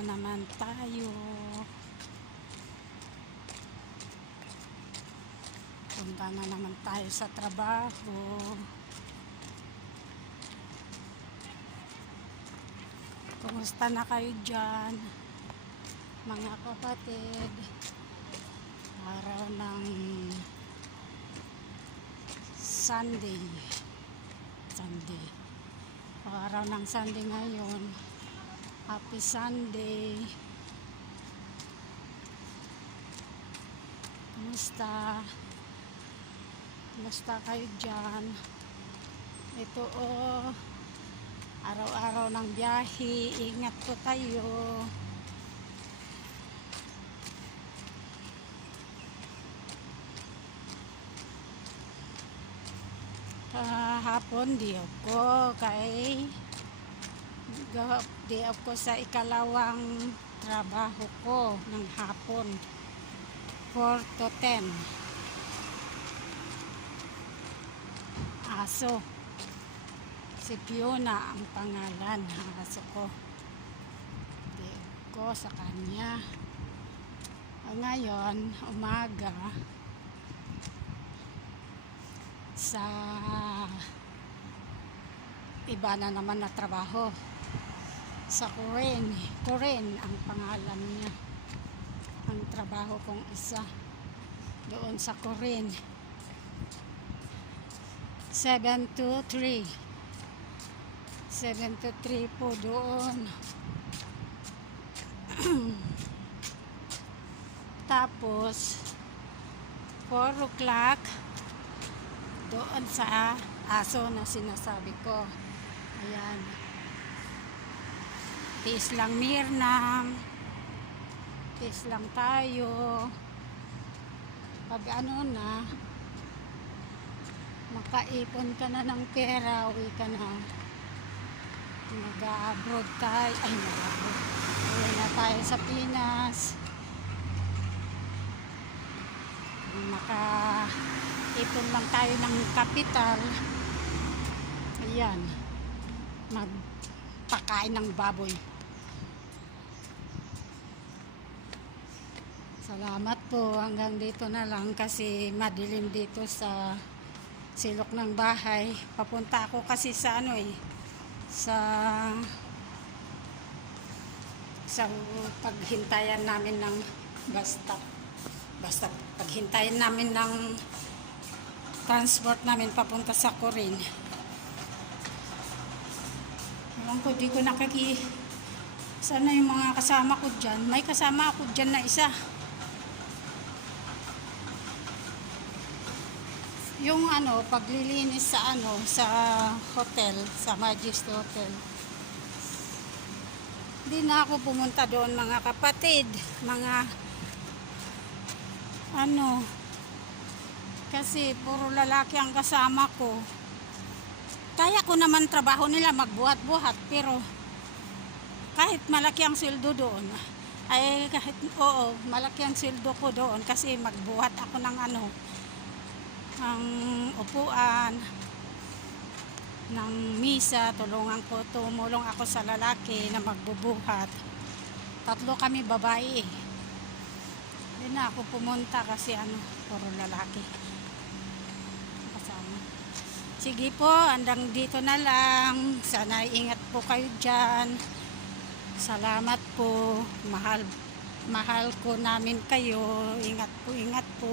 na naman tayo. Punta na naman tayo sa trabaho. Kumusta na kayo dyan, mga kapatid? Araw ng Sunday. Araw ng Sunday ngayon. Happy Sunday. Kumusta kayo dyan? Ito araw-araw ng biyahe. Ingat po tayo. Hapon di ako sa ikalawang trabaho ko ng hapon, 4 to 10. Aso, si Fiona ang pangalan ng aso ko. Di ko sa kanya. Ngayon umaga sa iba na naman na trabaho sa Corinne ang pangalan niya, ang trabaho kong isa doon sa Corinne. 7 to 3 po doon. Tapos 4 o'clock doon sa aso na sinasabi ko. Ayan. Tiis lang, Mirna. Tiis lang tayo. Pag makaipon ka na ng pera, uwi ka na. Mag-abroad tayo. Uwi na tayo sa Pinas. Ipon lang tayo ng kapital. Ayan, magpakain ng baboy. Salamat po, hanggang dito na lang kasi madilim dito sa silok ng bahay. Papunta ako kasi sa sa paghintayan namin ng basta paghintayan namin ng transport namin papunta sa Corinne. Ewan ko, di ko sana yung mga kasama ko dyan. May kasama ako dyan na isa. Yung paglilinis sa hotel, sa Majesty Hotel. Hindi na ako pumunta doon, mga kapatid. Kasi puro lalaki ang kasama ko. Kaya ko naman trabaho nila magbuhat-buhat, pero kahit malaki ang sweldo doon, malaki ang sweldo ko doon kasi magbuhat ako ng ang upuan ng misa, tumulong ako sa lalaki na magbubuhat. 3 kami babae. Hindi na ako pumunta kasi puro lalaki kasama. Sige po, hanggang dito na lang. Sana ingat po kayo dyan. Salamat po. Mahal ko namin kayo. Ingat po.